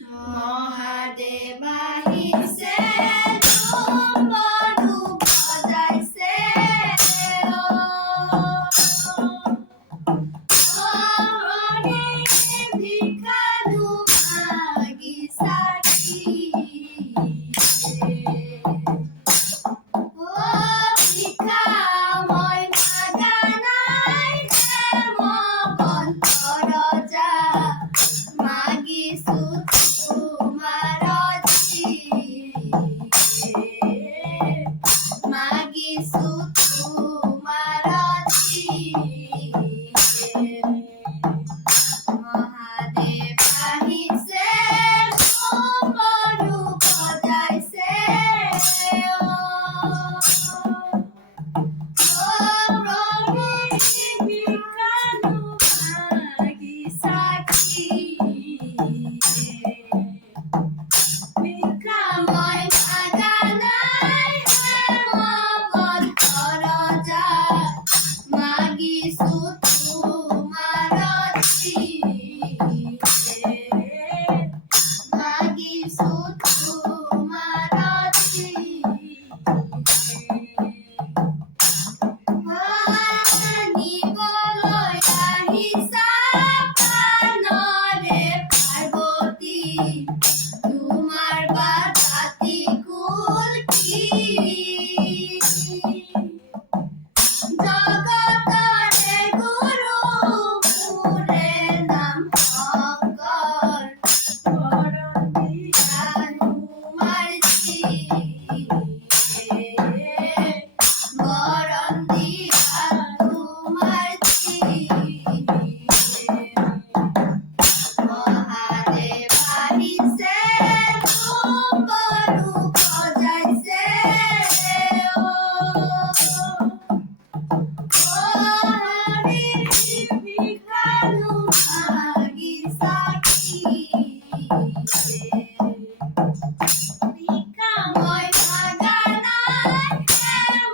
মহাদেবা হিছে ডুমৰু বজাইছে হৰি ভিক্ষালু মাগি চাকি ভিক্ষা মই মাগা নাই মগন ৰজা মাগিছো মাগিছো তোমাৰ মহাদেৱ আহিছে ডুমৰু বজাইছে ভিক্ষালু মাগি চাকি ভিক্ষা মই মাগা নাই মগন ৰজা মাগিছো তোমাৰ মাগিছো তোমাৰ নিবলৈ আহিছা প্ৰাণৰে পাৰ্বতী তোমাৰ বাজাতি কুল কি জগতৰে গুৰু মোৰে নাম শংকৰ বৰণ দিয়া তোমাৰ বৰণ দিয়া তোমাৰ মহাদেৱ আহিছে ডুমৰু বজাইছে হৰি ভিক্ষালু মাগি চাকি ভিক্ষা মই মাগা নাই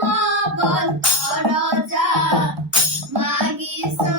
মগন ৰজা মাগিছো